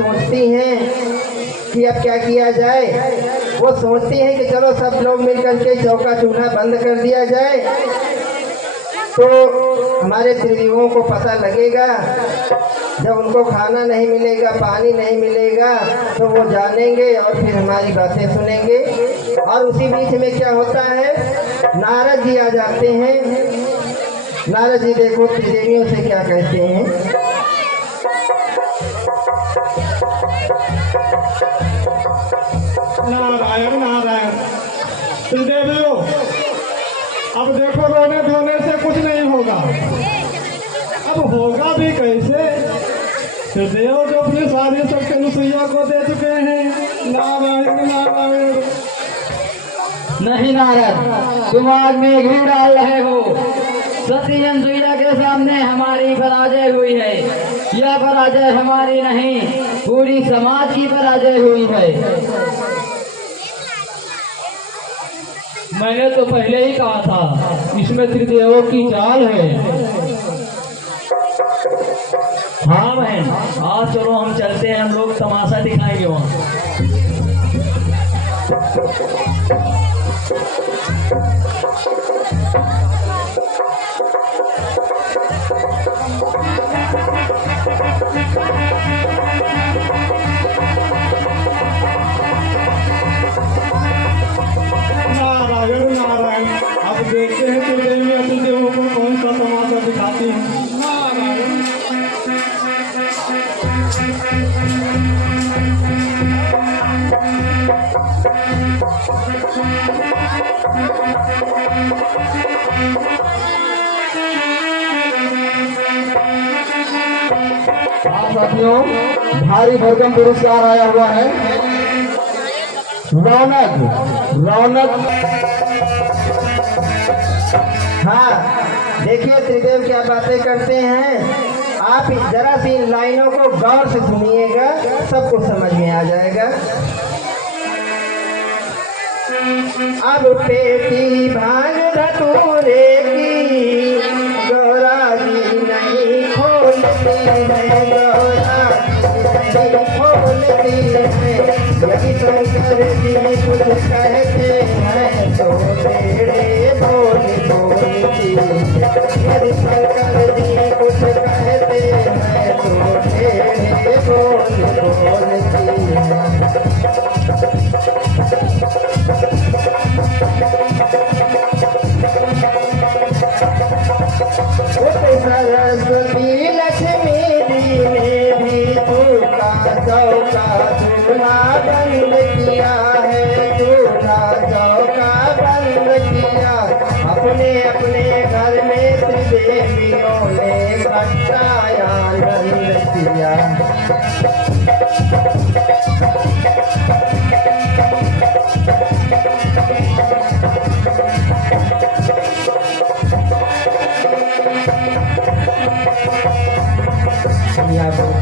सोचती हैं कि अब क्या किया जाए। वो सोचती हैं कि चलो सब लोग मिल करके चौका चूल्हा बंद कर दिया जाए, तो हमारे त्रिदेवों को पता लगेगा। जब उनको खाना नहीं मिलेगा, पानी नहीं मिलेगा, तो वो जानेंगे और फिर हमारी बातें सुनेंगे। और उसी बीच में क्या होता है, नारद जी आ जाते हैं। नारद जी देखो त्रिदेवियों से क्या कहते हैं। नारायण नारायण। त्रिदेवियों, अब देखो रोने धोने से कुछ नहीं होगा। अब होगा भी कैसे? त्रिदेव जो अपनी सारी शक्ति अनुसुईया को दे चुके हैं। नारायण नारायण। नहीं नारद, तुम आग में घी डाल रहे हो। सती अनुसुईया के सामने हमारी पराजय हुई है। यह पराजय हमारी नहीं, पूरी समाज की पराजय हुई है। मैंने तो पहले ही कहा था, इसमें त्रिदेवों की चाल है। हाँ बहन, आज चलो हम चलते हैं, हम लोग तमाशा दिखाएंगे वहाँ। नारायण नारायण। अब देखते हैं त्रिदेवियां त्रिदेवों को कौन सा तमाशा दिखाती हैं। नारायण। साथियों, भारी भरकम पुरस्कार आया हुआ है। रौनक रौनक। हाँ, देखिए त्रिदेव क्या बातें करते हैं। आप जरा सी इन लाइनों को गौर से सुनिएगा, सबको समझ में आ जाएगा। अब पेटी भांग धतूरे की गौरा जी नहीं खोलती है, गौरा जी नहीं खोलती है। यदि शंकर जी कुछ कहते हैं तो टेढ़े बोल बोलती है। यदि शंकर जी कुछ कहते हैं तो टेढ़े बोल बोलती है। सरस्वती लक्ष्मी जी ने भी झूठा चौका चूल्हा बंद किया है, झूठा चौका बंद किया। अपने अपने घर में त्रिदेवियों ने घट्टा आनंद किया।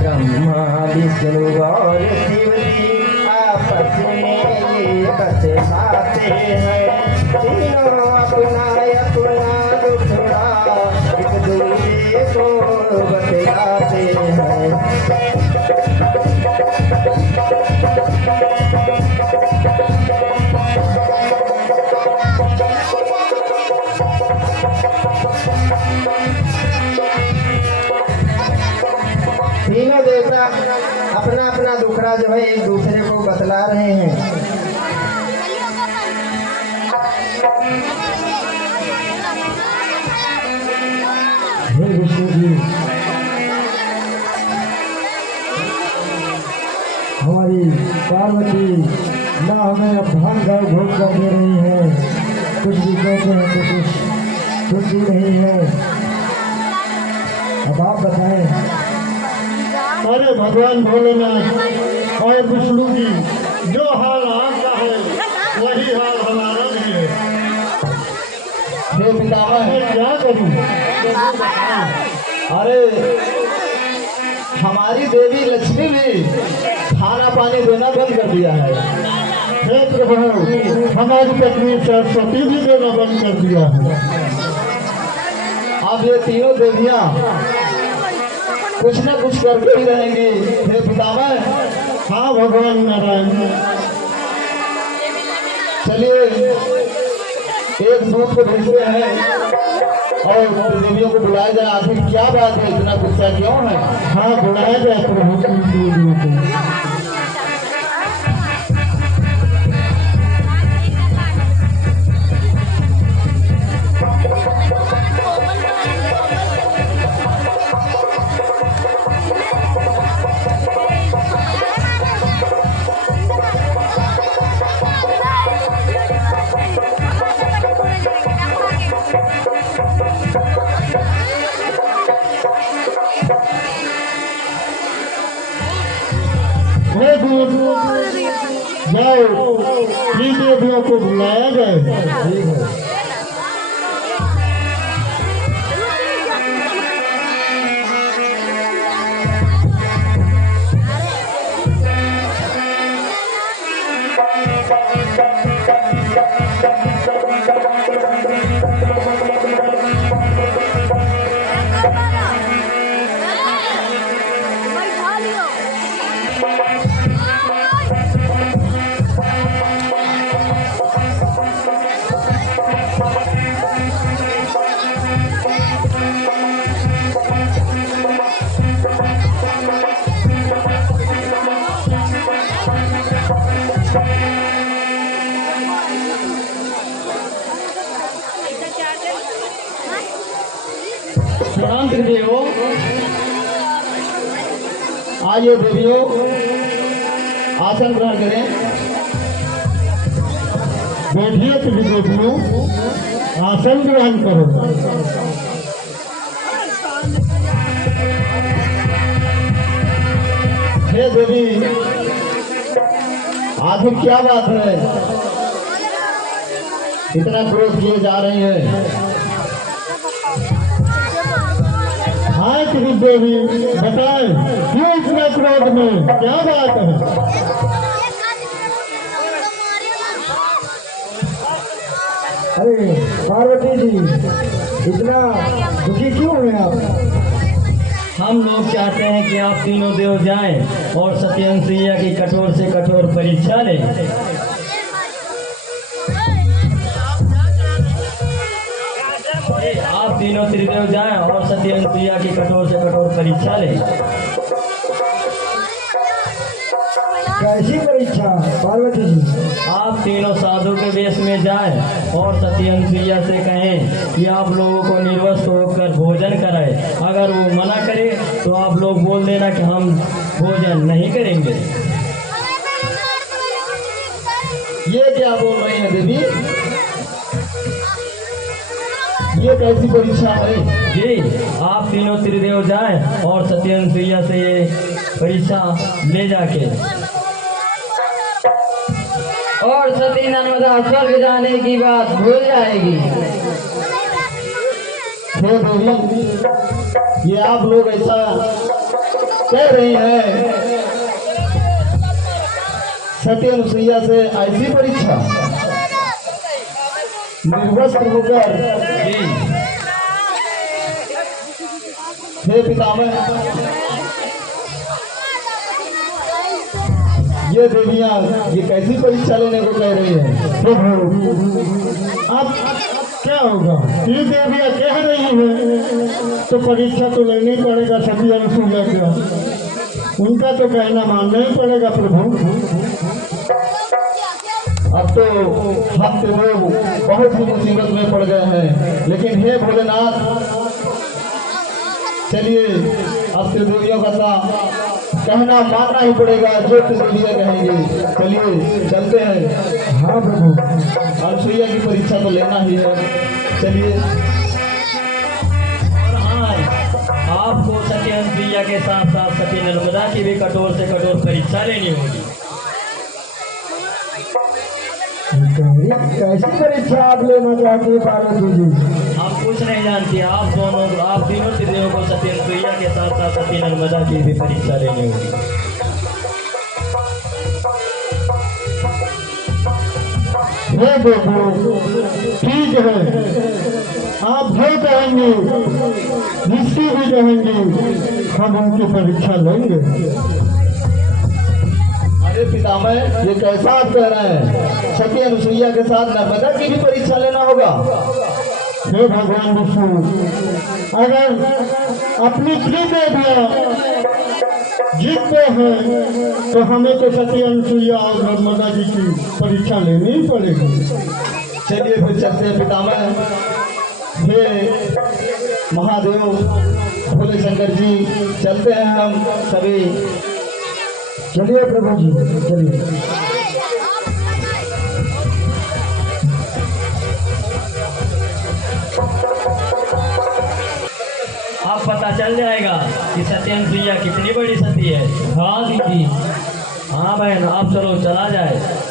ब्रह्मा विष्णु और शिव जी आपस में ये बतलाते हैं। तीनों अपना अपना दुखड़ा एक दूसरे को बतलाते हैं। तीनों देवता अपना अपना दुखड़ा जो है एक दूसरे को बतला रहे हैं। हे विष्णु जी, हमारी पार्वती ना हमें अब भांग गाय भोग कर दे रही है। कुछ भी कहते हैं तो कुछ भी नहीं है। अब आप बताएं। अरे भगवान भोलेनाथ और विष्णु जी, जो हाल आपका है वही हाल हमारा भी है। हे पितामह, मैं क्या करूं? अरे हमारी देवी लक्ष्मी भी खाना पानी देना बंद कर दिया है। हे प्रभु, हमारी पत्नी सरस्वती भी देना बंद कर दिया है। अब ये तीनों देवियां कुछ न कुछ करके ही रहेंगी। हे पितामह, भगवान नारायण। चलिए एक दूत को भेजते हैं और देवियों को बुलाया जाए। आखिर क्या बात है, इतना गुस्सा क्यों है? हाँ, बुलाया जाए प्रभु देवियों को। हे दूत जाओ, श्री देवियों को बुलाया जाए। प्रणाम त्रिदेवो। आइए देवियों, आसन ग्रहण करें। बैठिए त्रिदेवियों, आसन ग्रहण करो। हे देवी, आखिर क्या बात है, इतना क्रोध किए जा रही है? हाँ त्रिदेवी, बताए क्यों इतना क्रोध में, क्या बात है? अरे पार्वती जी, इतना दुखी क्यों हुए आप? हम लोग चाहते हैं कि आप तीनों देव जाएं और सत्यनसुईया की कठोर से कठोर परीक्षा लें। आप तीनों त्रिदेव जाएं और सत्यनसुईया की कठोर से कठोर परीक्षा लें। कैसी परीक्षा पार्वती जी? आप तीनों साधु के वेश में जाएं और सत्यनसुईया से कहें कि आप लोगों को निर्वस्त्र होकर भोजन कराए। अगर वो मना करे तो आप लोग बोल देना कि हम भोजन नहीं करेंगे। ये क्या बोल रही है देवी? ये कैसी परीक्षा है? जी, आप तीनों त्रिदेव जाएं और सत्यनसुईया से ये परीक्षा ले जाके और सती नर्मदा स्वर्ग जाने की बात भूल जाएगी। हे देवी, ये आप लोग ऐसा कह रही हैं, सत्यनसुईया से ऐसी परीक्षा? निर्वस्त्र होकर? जी, हे पितामह, ये देवियां ये कैसी परीक्षा लेने को कह रही है? प्रभु, अब क्या होगा? ये देवियाँ कह रही है तो परीक्षा तो लेनी पड़ेगा। सभी अनुसूया का उनका तो कहना मानना ही पड़ेगा प्रभु। अब तो हम लोग बहुत ही मुसीबत में पड़ गए हैं, लेकिन हे भोलेनाथ, चलिए अब त्रिदेवियों का कहना मानना ही पड़ेगा, जो त्रिदेवियां कहेंगे। चलिए चलते हैं। हाँ प्रभु, अनुसुईया की परीक्षा तो लेना ही है, चलिए। और हाँ, आपको सत्यनसुईया के साथ साथ सती नर्मदा की भी कठोर से कठोर परीक्षा लेनी होगी। कैसी परीक्षा आप लेना चाहती है पार्वती जी? आप कुछ नहीं जानती, आप तीनों त्रिदेवों को सत्यनसुईया के साथ साथ सती नर्मदा की भी परीक्षा लेनी होगी। हे प्रभु, ठीक है, आप जो कहेंगे जिसकी भी कहेंगे हम उनकी परीक्षा लेंगे। पितामह, ये कैसा आप कह रहे हैं? सती अनुसुईया के साथ नर्मदा की भी परीक्षा लेना होगा? हे भगवान विष्णु, अगर अपनी त्रिदेवियां जीतते हैं तो हमें तो सती अनुसुईया और नर्मदा जी की परीक्षा लेनी ही पड़ेगी। चलिए फिर चलते हैं पितामह। हे महादेव भोले शंकर जी, चलते हैं हम सभी। चलिए प्रभु जी, चलिए। अब पता चल जाएगा कि सती अनुसुईया कितनी बड़ी सती है। हाँ दीदी, हाँ बहन, अब चलो चला जाए।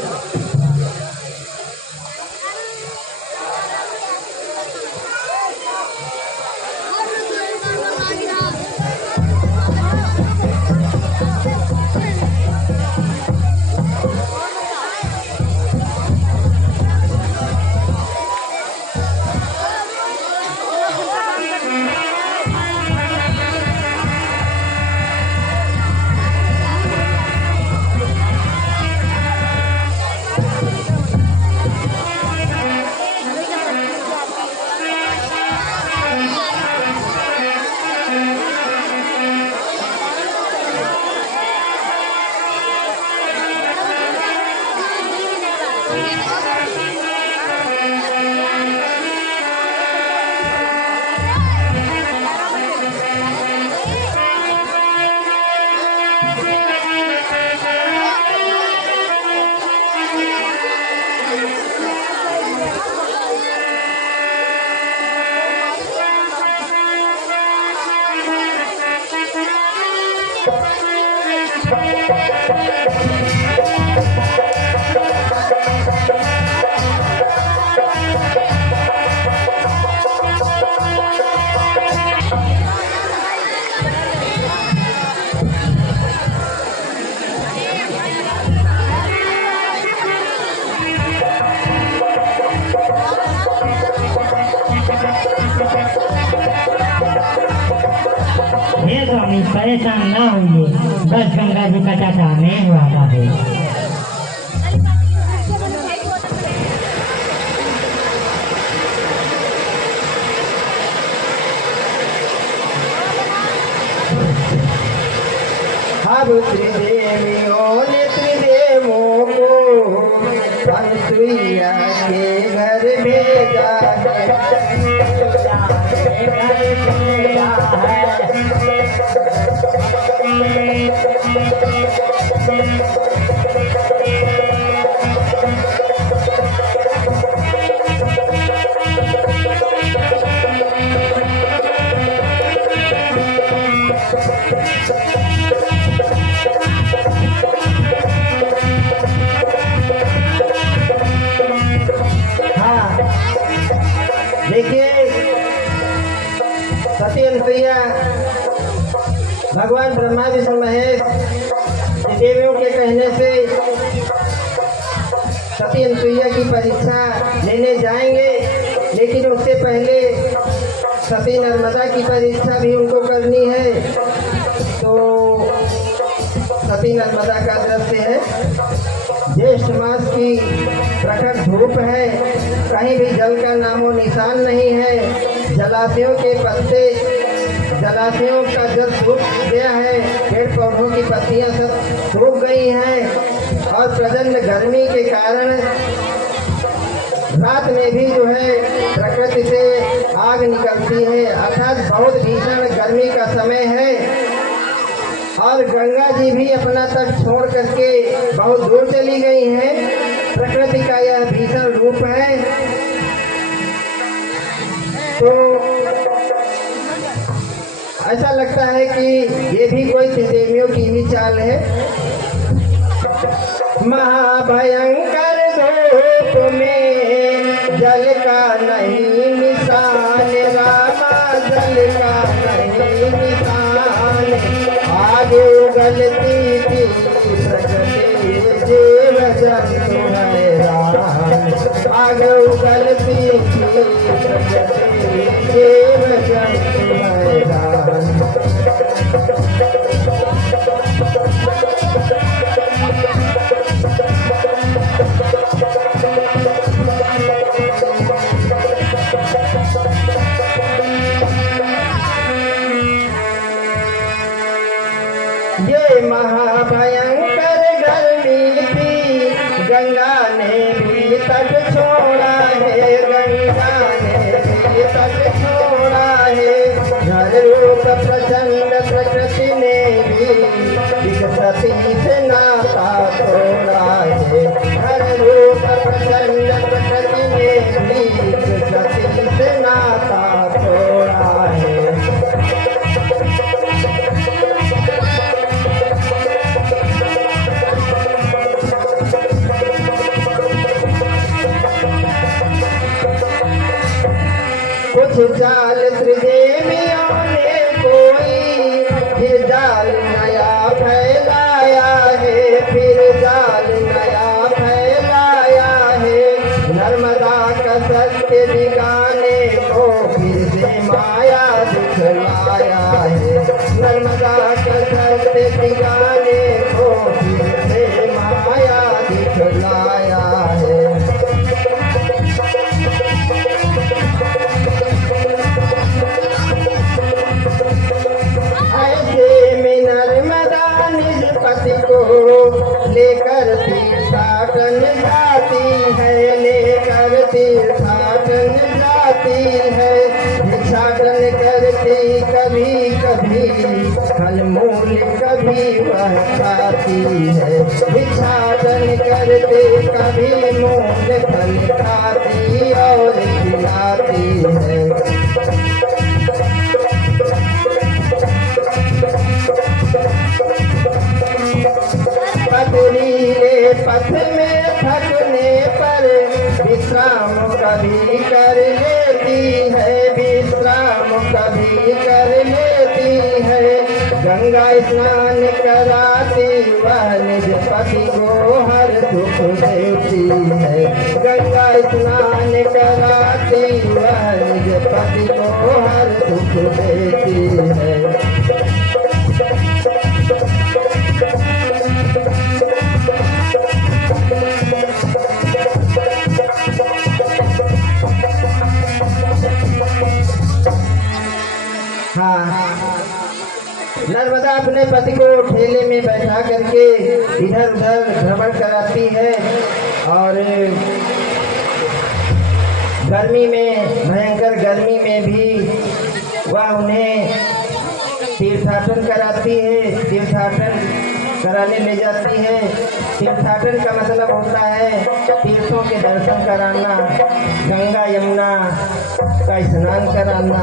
हे स्वामी, परेशान ना होइए, बस गंगा जी का चाचा में आता है। अब त्रिदेवियों ने त्रिदेवों को अनुसुईया के घर भेजा देखिए, सती अनुसुईया भगवान ब्रह्मा विष्णु महेश देवियों के कहने से सती अनुसुईया की परीक्षा लेने जाएंगे, लेकिन उससे पहले सती नर्मदा की परीक्षा भी उनको करनी है। तो सती नर्मदा का दृश्य है, ज्येष्ठ मास की प्रखर धूप है, कहीं भी जल का नामो निशान नहीं है, जलाशयों के पत्ते, जलाशयों का जल सूख गया है, पेड़ पौधों की पत्तियां सब सूख गई हैं और प्रचंड गर्मी के कारण रात में भी जो है प्रकृति से आग निकलती है, अर्थात बहुत भीषण गर्मी का समय है। और गंगा जी भी अपना तट छोड़ करके बहुत दूर चली गई हैं। प्रकृति का यह भीषण रूप है। तो ऐसा लगता है कि ये भी कोई त्रिदेवियों की ही चाल है। महाभयंकर धूप में जल का नहीं निशान, रामा जल का नहीं निशान, आगे उगलती थी प्रकृति जीव जंतु हैरान, आगे उगलती थी प्रकृति जीव जंतु हैरान। नाता तोड़ा है। हर रूप प्रचंड प्रकृति में भी सती से नाता तोड़ा है। कुछ जाल त्रिदेवियों ने कोई फिर जाल नया फैलाया है। फिर जाल नया फैलाया है। नर्मदा का सत्य दिखाने को फिर से माया दिखलाया है। नर्मदा का सत्य दिखाने को फिर से माया दिखलाया है। नर्मदा निज पति को लेकर तीर्थाटन जाती है। लेकर तीर्थाटन जाती है। भिक्षाटन करती कभी कभी फल मूल कभी वह खाती है। भिक्षाटन करते कभी मूल फल खाती और खिलाती है। पथरीले पथ में थकने पर विश्राम कभी कर लेती है। विश्राम कभी कर लेती है। गंगा स्नान कराती वह निज पति को हर सुख देती है। गंगा स्नान कराती वह निज पति को हर सुख देती है। नर्मदा अपने पति को ठेले में बैठा करके इधर उधर भ्रमण कराती है और गर्मी में, भयंकर गर्मी में भी वह उन्हें तीर्थाटन कराती है। तीर्थाटन कराने ले जाती है। तीर्थाटन का मतलब होता है तीर्थों के दर्शन कराना, गंगा यमुना का स्नान कराना।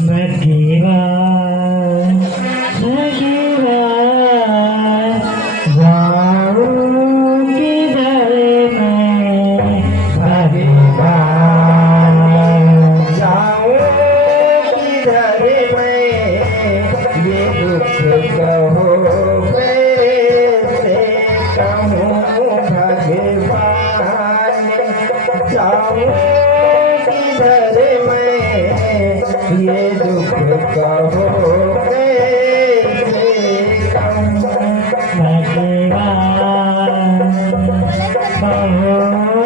भगवान जाऊं किधर मैं, भगवान जाऊं किधर मैं, ये दुख कहो कैसे कहूँ भगवान। जाऊं किधर मैं, ये दुख कहो कैसे कहूँ। भगवान कहो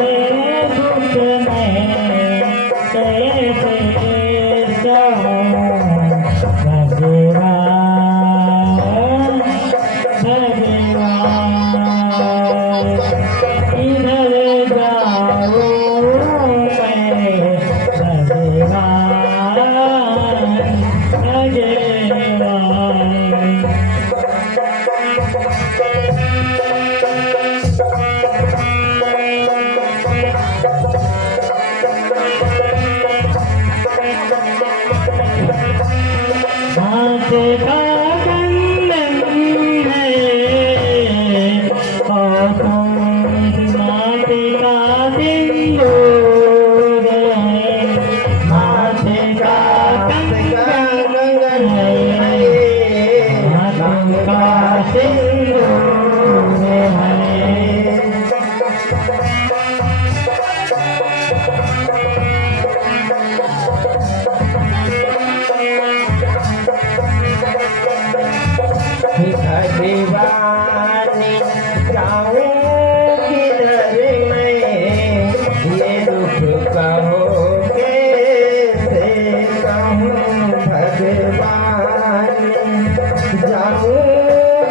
ये दुख में कैसे सहूं। भगवान इधर जाऊं मैं, भगवान माते का कंगन है और माते का सिंदूर है। माते का कंगन है, माते का सिंदूर है। भगवानी जाऊं किधर मैं, ये दुख कहो कैसे कहूँ। भगवान जाऊं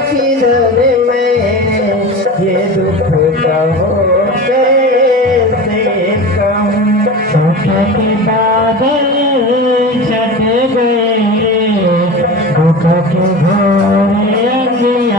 किधर मैं, ये दुख कहो कैसे कहूँ। सुख के बादल छट गए, दुख के घोर अंधेरे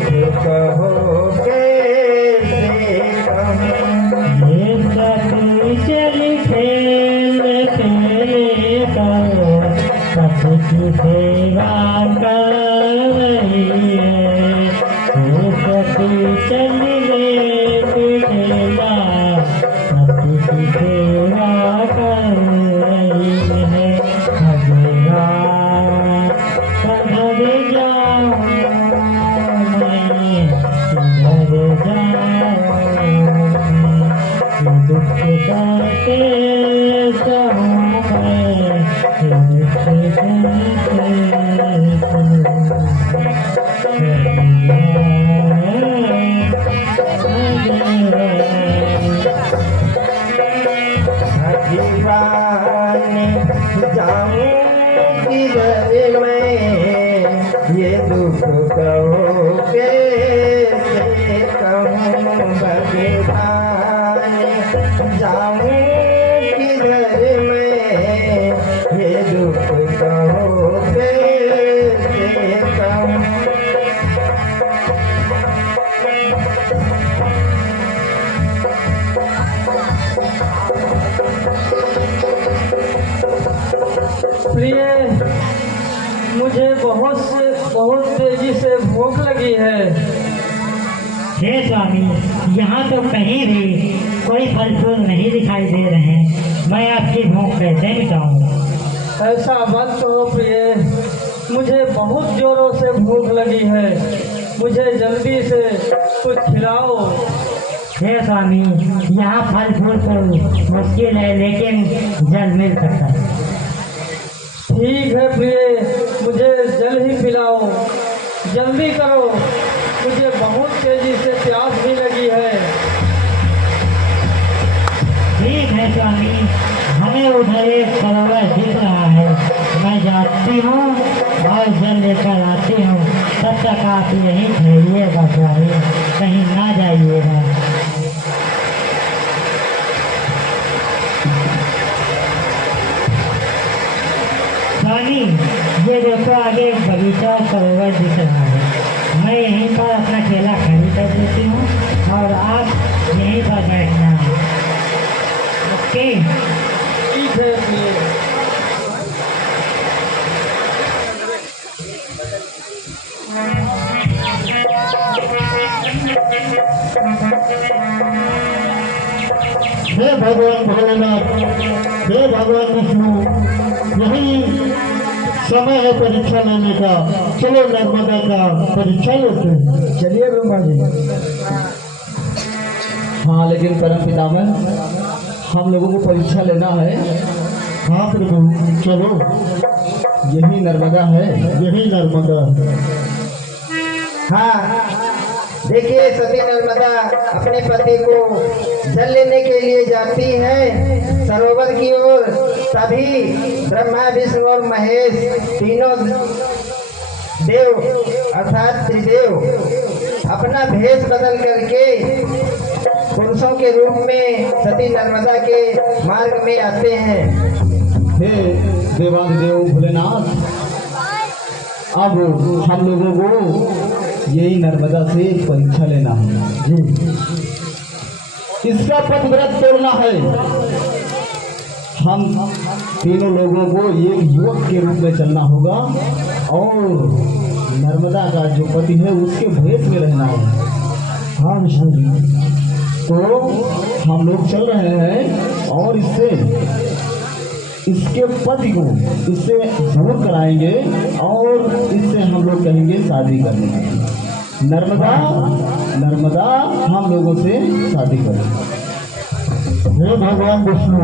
दुख कहो कैसे कहूँ। ये सती चली खेल खेले करो सबकी सेवा कर रही है। ये सती चली ले खेला सबकी सेवा कर रही है। भगवा पधर जाऊं मैं किधर जाऊं दुख करके सहूं मैं दुख करके जाऊं किधर मैं ये दुख कहो कैसे कहूँ। भगवान जाऊं किधर मैं ये दुख कहो कैसे कहूँ। प्रिय, मुझे बहुत तेजी से भूख लगी है। हे स्वामी, यहाँ तो कहीं भी कोई फल फूल नहीं दिखाई दे रहे हैं। मैं आपकी भूख कैसे मिटाऊँ? ऐसा मत करो प्रिय, मुझे बहुत जोरों से भूख लगी है। मुझे जल्दी से कुछ खिलाओ। हे स्वामी, यहाँ फल फूल तो मुश्किल है, लेकिन जल मिल सकता है। ठीक है प्रिय, मुझे जल ही पिलाओ। जल्दी करो, मुझे बहुत तेजी से प्यास भी लगी है। ठीक है स्वामी, हमें उधर एक सरोवर दिख रहा है। मैं जाती हूँ और जल लेकर आती हूँ। तब तक आप यहीं ठहरिएगा स्वामी, कहीं ना जाइएगा। स्वामी, ये देखो आगे एक बगीचा और सरोवर दिख रहा है। मैं यहीं पर अपना केला खड़ी कर देती हूँ और आप यहीं पर बैठना। ओके? ठीक है प्रिय। हे भगवान भोलेनाथ, हे भगवान विष्णु, यही समय है परीक्षा लेने का। चलो नर्मदा का परीक्षा लेते हैं। चलिए ब्रह्मा जी। हाँ, लेकिन परम पितामह, हम लोगों को परीक्षा लेना है। हाँ प्रभु, चलो। यही नर्मदा है, यही नर्मदा। हाँ, देखिए सती नर्मदा अपने पति को जल लेने के लिए जाती है सरोवर की ओर। तभी ब्रह्मा विष्णु और महेश तीनों देव अर्थात त्रिदेव अपना भेष बदल करके पुरुषों के रूप में सती नर्मदा के मार्ग में आते हैं। हे देवादिदेव भोलेनाथ, अब हम लोगों को यही नर्मदा से परीक्षा लेना है जी। इसका पतिव्रत तोड़ना है। हम तीनों लोगों को एक युवक के रूप में चलना होगा और नर्मदा का जो पति है उसके भेष में रहना है। हाँ विष्णु जी, तो हम लोग चल रहे हैं और इसके पति को इससे दूर कराएंगे और इससे हम लोग कहेंगे शादी करने की। नर्मदा हम लोगों से शादी करें। हे भगवान विष्णु,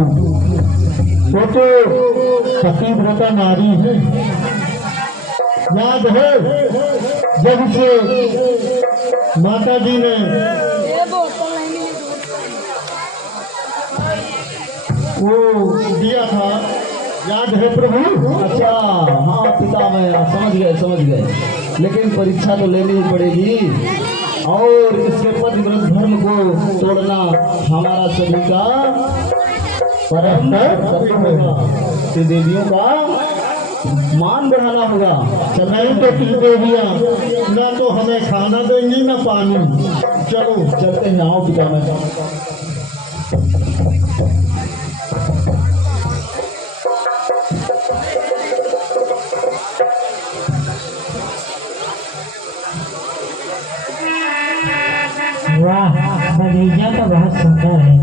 वो तो पतिव्रता नारी है। याद है जब से माता जी ने वो दिया था, याद है प्रभु? अच्छा, हाँ पितामह, समझ गए। लेकिन परीक्षा तो लेनी ही पड़ेगी और इसके पतिव्रत धर्म को तोड़ना हमारा सभी का परम कर्तव्य होगा। देवियों का मान बढ़ाना होगा। चल नहीं तो तुम देवियाँ ना तो हमें खाना देंगी ना पानी। चलो चलते हैं, आओ पिता में। वाह, बगीचा तो बहुत सुंदर है।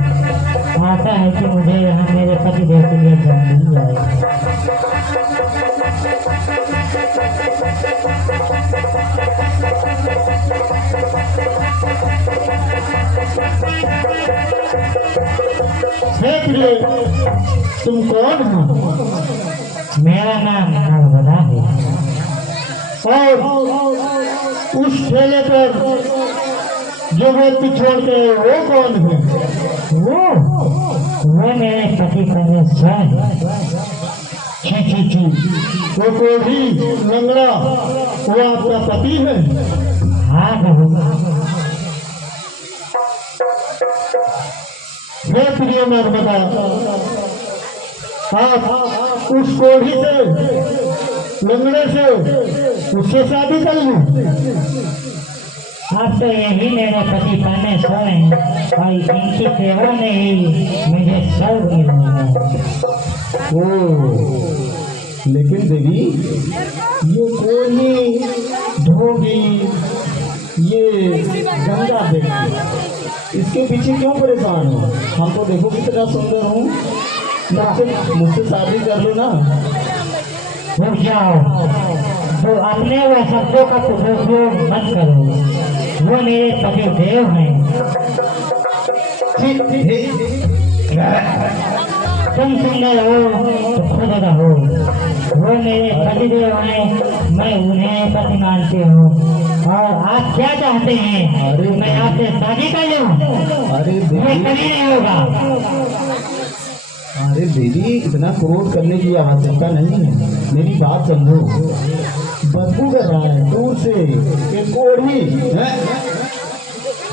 आशा है कि मुझे यहाँ मेरे पति देव के लिए जल्द मिल जाए। हे प्रिय, तुम कौन हो? मेरा नाम नर्मदा है। और उस ठेले पर जो व्यक्ति छोड़ के वो कौन है? वो मेरे पति परमेश्वर है। छी, वो कोढ़ी लंगड़ा वो आपका पति है? हाँ प्रभु। हे प्रिय नर्मदा, आप उस कोढ़ी से लंगड़े से उससे शादी कर लूं? अब तो यही मेरे पति परमेश्वर हैं और इनकी सेवा में ही मुझे स्वर्ग मिलना है। ओ, लेकिन देवी, ये कोढ़ी धोबी ये गंगा बेटी, इसके पीछे क्यों परेशान हो? हमको देखो कितना सुंदर हूँ, मुझसे शादी कर लो ना। रुक जाओ, तो अपने व शब्दों का उपयोग मत करो। वो मेरे पति देव हैं। तुम सुंदर हो तो खुद रहो। वो मेरे पति देव हैं, मैं उन्हें पति मानती हूँ। और आप क्या चाहते हैं? अरे मैं आपसे शादी कर लूँ? अरे ये देवी, कभी नहीं होगा। अरे देवी, इतना क्रोध करने की आवश्यकता नहीं है। मेरी बात समझो। बदबू कर रहा है दूर से, ये कोढ़ी है।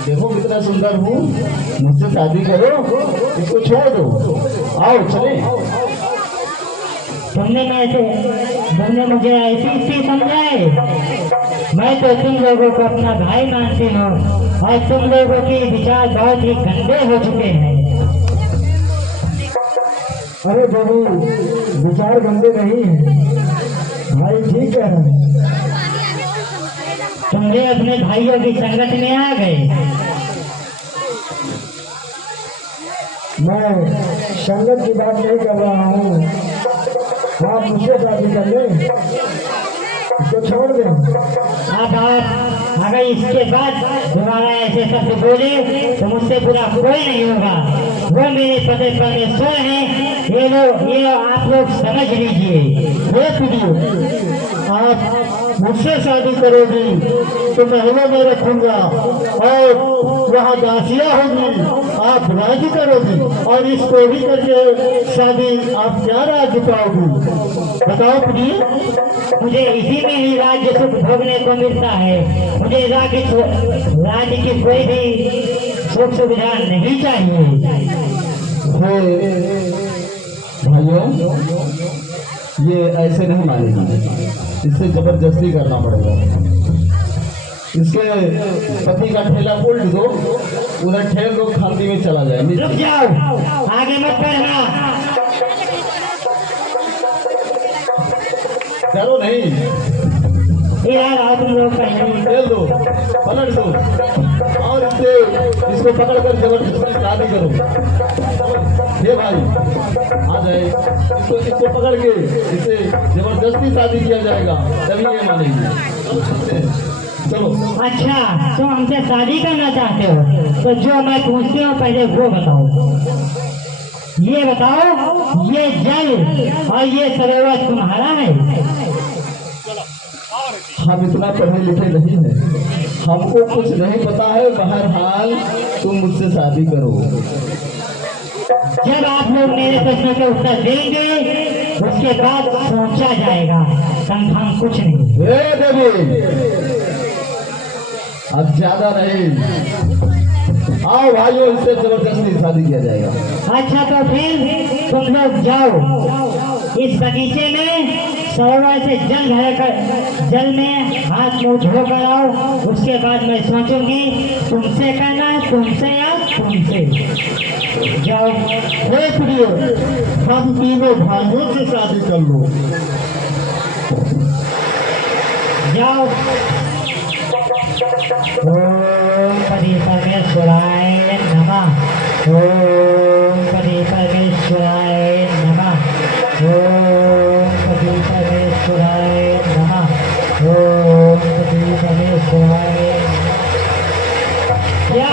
देखो कितना सुंदर हूँ, मुझसे शादी करो, इसको छोड़ दो। आओ चले। तुमने मुझे ऐसी समझा है? मैं तो तुम लोगों को अपना भाई मानती हूँ और तुम लोगों के विचार बहुत ही गंदे हो चुके हैं। अरे बाबू, विचार गंदे नहीं है, भाई ठीक कह रहे हैं। तुम्हें अपने भाइयों की संगत में आ गए। मैं संगत की बात नहीं कर रहा हूँ, आप मुझसे शादी कर लें, इसको छोड़ दें। अब आप अगर इसके बाद दोबारा ऐसे शब्द बोले तो मुझसे बुरा कोई नहीं होगा। वो मेरे पति परमेश्वर हैं, ये आप लोग समझ लीजिए। हे प्रिय, आप मुझसे शादी करोगी तो महलों में रखूंगा और वहाँ दासियाँ होगी, आप राज्य करोगी और इस कोढ़ी करके शादी आप क्या राज्य पाओगी? बताओ प्रिय। मुझे इसी में ही राज्य सुख भोगने को मिलता है। मुझे राज्य की कोई भी सुख सुविधा नहीं चाहिए। भाइयों, ये ऐसे नहीं मानेगी, इससे जबरदस्ती करना पड़ेगा। इसके पति का ठेला उल्ट दो, उधर ठेल दो, खाती में चला जाए। रुक जाओ, आगे मत बढ़ना। चलो नहीं, यार आप लोग का नहीं। ठेल दो, पलट दो और इसको पकड़कर जबरदस्ती शादी करो। हे भाई, आ जाए, इसको पकड़ के इसे जबरदस्ती शादी किया जाएगा, तभी ये मानेगी। चलो। अच्छा, तो हमसे शादी करना चाहते हो तो जो मैं पूछती हूँ पहले वो बताओ। ये बताओ, ये जल और ये सरोवर तुम्हारा है? हम इतना पढ़े लिखे नहीं है, हमको कुछ नहीं पता है। बहरहाल तुम मुझसे शादी करो। जब आप लोग मेरे प्रश्नों के उत्तर देंगे उसके बाद सोचा जाएगा, कंफर्म कुछ नहीं। ए देवी, अब ज्यादा नहीं, आओ भाइयों, इससे जबरदस्ती शादी किया जाएगा। अच्छा, तो फिर तुम लोग जाओ, इस बगीचे में सरोवर से जल भरकर जल में हाथ मुंह धोकर आओ। उसके बाद मैं सोचूंगी तुमसे करना है, तुमसे या तुमसे। जाओ। हे प्रिय, हम तीनों भाइयों से शादी कर लो। जाओ। ओम पति परमेश्वराय नमः। ओम पति परमेश्वराय नमः। ओम पति परमेश्वराय नमः। ओम पति परमेश्वराय नमः। क्या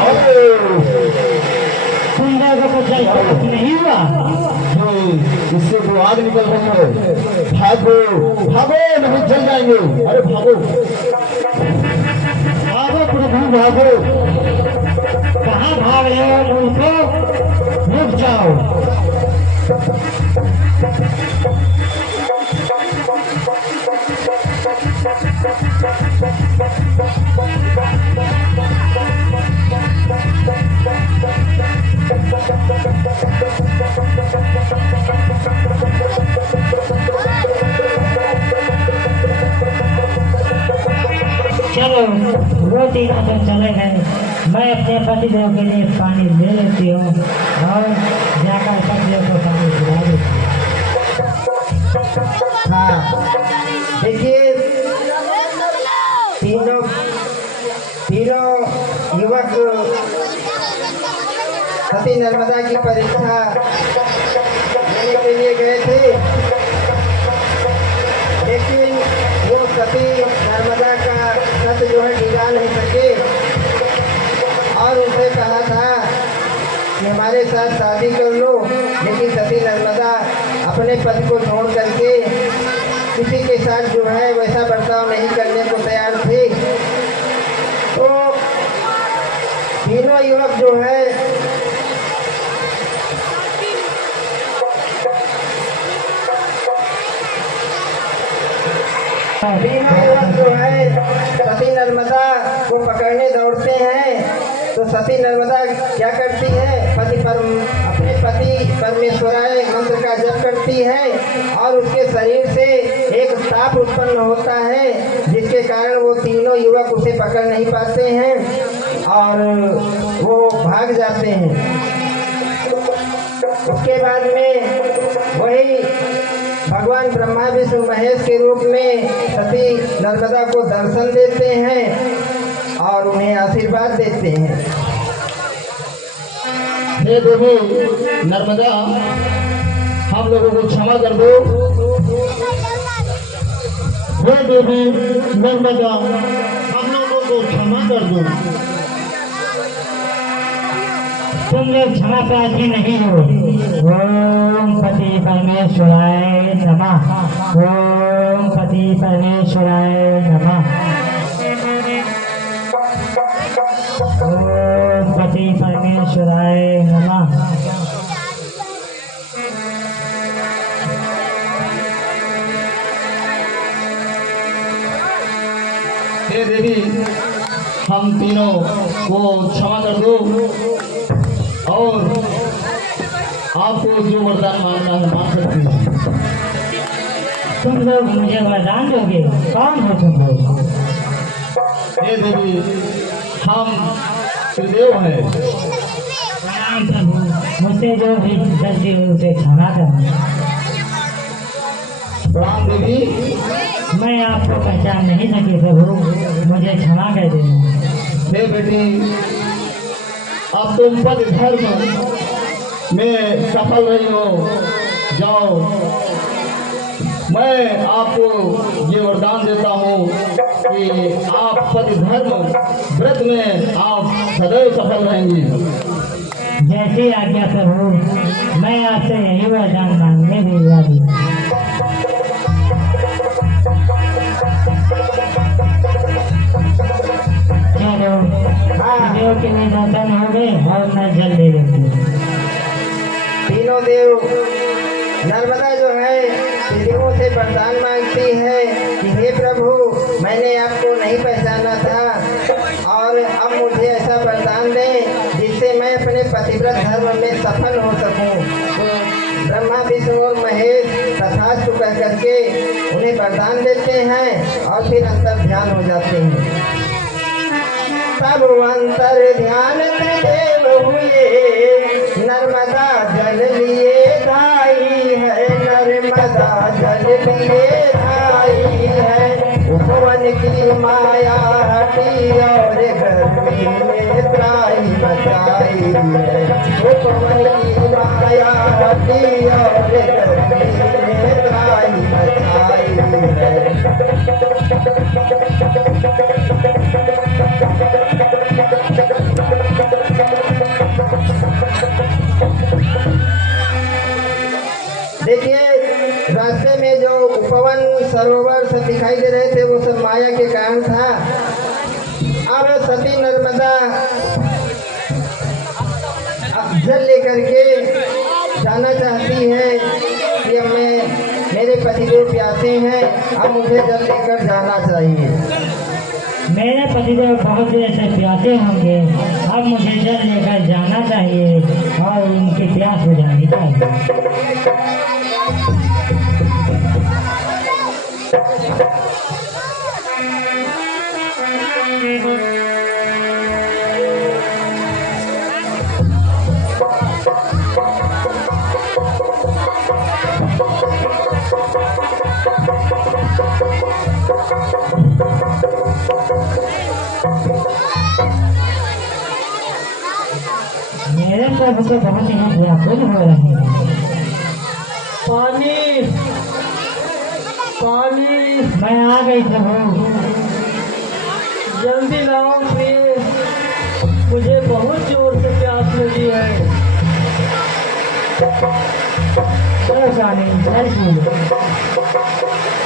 सुंदर को कुछ नहीं हुआ? इससे तो आग निकल रही है। भागो भागो, नहीं जल जाएंगे। अरे भागो भागो प्रभु भागो। कहाँ भाग रहे हो मूर्खों? रुक जाओ। चलो, वो तीनों तो चले गए। मैं अपने पतिदेव के लिए पानी ले लेती हूँ और जाकर पतिदेव को पानी पिला देती हूँ। हाँ, देखिए तीनों तीनों युवक सती नर्मदा की परीक्षा लेने के लिए गए थे, लेकिन वो सती नर्मदा का सत जो है टिका नहीं सके और उनसे कहा था कि हमारे साथ शादी कर लो, लेकिन सती नर्मदा अपने पति को छोड़ करके किसी के साथ जो है वैसा बर्ताव नहीं करने को तैयार थे। तो तीनों युवक जो है सती नर्मदा को पकड़ने दौड़ते हैं। तो सती नर्मदा क्या करती है, अपने पति परमेश्वराय मंत्र का जप करती है और उसके शरीर से एक ताप उत्पन्न होता है, जिसके कारण वो तीनों युवक उसे पकड़ नहीं पाते हैं और वो भाग जाते हैं। उसके बाद में वही भगवान ब्रह्मा विष्णु महेश के रूप में सती नर्मदा को दर्शन देते हैं और उन्हें आशीर्वाद देते हैं। हे देवी नर्मदा, हम लोगों को क्षमा कर दो। हे देवी नर्मदा, हम लोगों को क्षमा कर दो। तुम लोग क्षमा प्रार्थी नहीं हो। ओम पति परमेश्वराय नमः। ओम पति परमेश्वराय नमः। ओम पति परमेश्वराय नमः। हे देवी, हम तीनों को क्षमा कर दो और आपको जो वरदान मांगना है मांग सकते हैं। तुम लोग मुझे वरदान दोगे? कौन हो तुम लोग? हे देवी, हम त्रिदेव हैं। प्रणाम प्रभु, मुझसे जो भी गलती हुई उसे क्षमा करना। प्रणाम देवी। मैं आपको पहचान नहीं सकी प्रभु, मुझे क्षमा कर देना। हे बेटी, अब तुम पद धर्म में सफल रही हो, जाओ। मैं आपको ये वरदान देता हूँ कि आप पद धर्म व्रत में आप सदैव सफल रहेंगी। जैसी आज्ञा प्रभु, मैं आपसे यही वरदान मांगने भी राजी। चलो, देव के लिए दर्शन हो गए और मैं जल ले लेती हूँ। तीनों देव नर्मदा जो है त्रिदेवों से वरदान मांगती है कि हे प्रभु, मैंने आपको नहीं पहचाना था और अब मुझे ऐसा वरदान दें जिससे मैं अपने पतिव्रत धर्म में सफल हो सकूं। तो ब्रह्मा विष्णु और महेश तथास्तु कह करके उन्हें वरदान देते हैं और फिर अंतर ध्यान हो जाते हैं। तब अंतर ध्यान त्रिदेव हुए, नर्मदा जल लिए धाई है, नर्मदा जल लिए धाई है। उपवन की माया हटी और गर्मी में त्राही बचाई है। उपवन की माया हटी और गर्मी में त्राही बचाई है। देखिए, रास्ते में जो उपवन सरोवर सब दिखाई दे रहे थे वो सब माया के कारण था। अब सती नर्मदा अब जल लेकर के जाना चाहती है कि अब मेरे पतिदेव प्यासे हैं, अब मुझे जल लेकर जाना चाहिए। मेरे पतिदेव बहुत देर से प्यासे होंगे, अब मुझे जल लेकर जाना चाहिए और उनकी प्यास बुझानी चाहिए। मेरे प्रभु तो बहुत ही व्याकुल हो रहे हैं। पानी पानी, मैं आ गई प्रभु। जल्दी लाओ प्लीज, मुझे बहुत जोर से प्यास लगी है। चलो स्वामी, जल पी लो।